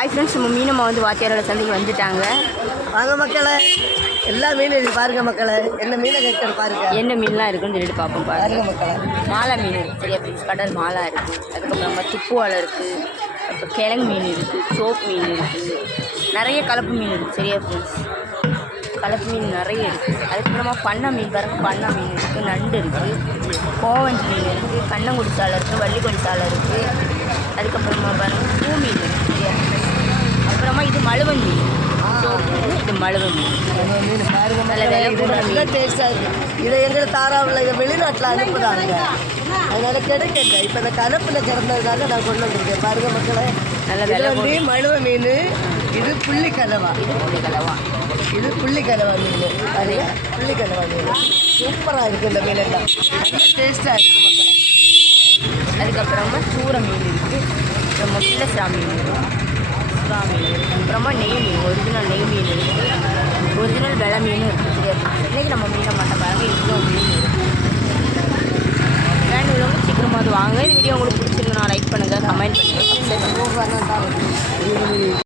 Hi friends, நம்ம மீனம்மா வந்து வாத்தியாரோட சந்தைக்கு வந்துட்டாங்க. வாங்க மக்களே, எல்லா மீன் இருக்குது பாருங்க மக்களே. என்ன மீனை கேட்கணும் பாருங்க, என்ன மீன்லாம் இருக்குன்னு சொல்லிட்டு பார்ப்போம் பாருங்க பாருங்க. மக்களே. மாலா மீன் இருக்குது, சரியா ஃப்ரெண்ட்ஸ். கடல் மாலா இருக்குது. அதுக்கப்புறமா துப்புவாலை இருக்குது. அப்புறம் கிழங்கு மீன் இருக்குது, சோப் மீன் இருக்குது, நிறைய கலப்பு மீன் இருக்குது, சரியா ஃப்ரெண்ட்ஸ். கலப்பு மீன் நிறைய இருக்குது. அதுக்கப்புறமா பண்ணை மீன் பாருங்கள், பண்ணை மீன் இருக்குது, நண்டு இருக்குது, கோவஞ்சி மீன் இருக்குது, கண்ணங்குடி சாலை இருக்குது, வள்ளிக்கொடி சாலை இருக்குது. அதுக்கப்புறமா பாருங்கள் பூ மீன் இருக்குது, சரியா ஃப்ரெண்ட்ஸ். அப்புறமா இது மழுவன் மீன், இது மழுவன் மீன். மீன் பாருங்க நல்ல மக்களே, விலை இது கூட நல்லா டேஸ்ட்டாக இருக்குது. இதை எங்கள் தாராவில் இதை வெளிநாட்டில் அனுப்புகிறாங்க, அதனால் கிடைக்கல. இப்போ இந்த கலப்பில் கிடந்ததுக்காக நான் கொண்டு வந்திருக்கேன். பாருங்க மக்களே, நல்ல இது விலை வந்து மழுவ மீன், இது புள்ளி கலவா, இது புள்ளி கலவா, இது புள்ளி கலவா மீன். பாருங்க, புள்ளி கலவா மீன் சூப்பராக இருக்குது. இந்த மீன் எல்லாம் நல்லா டேஸ்ட்டாக இருக்குது மக்களே. அதுக்கப்புறமா சூரை மீன் இருக்குது. அப்புறமா பிள்ளை மீன் இருக்குது, சுறா மீன் இருக்குது. அப்புறமா நெய் மீன், ஒரிஜினல் நெய் மீன் இருக்குது, ஒரிஜினல் வெலை மீன் இருக்குது, சரியா. இன்றைக்கி நம்ம மீனை மட்டும் பாருங்க, இவ்வளோ மீன் இருக்குது. வேணுள்ளவங்க சீக்கிரமாக அது வாங்க. இந்த வீடியோ உங்களுக்கு பிடிச்சிருந்தா லைக் பண்ணுங்கள், கமெண்ட் பண்ணுங்கள்.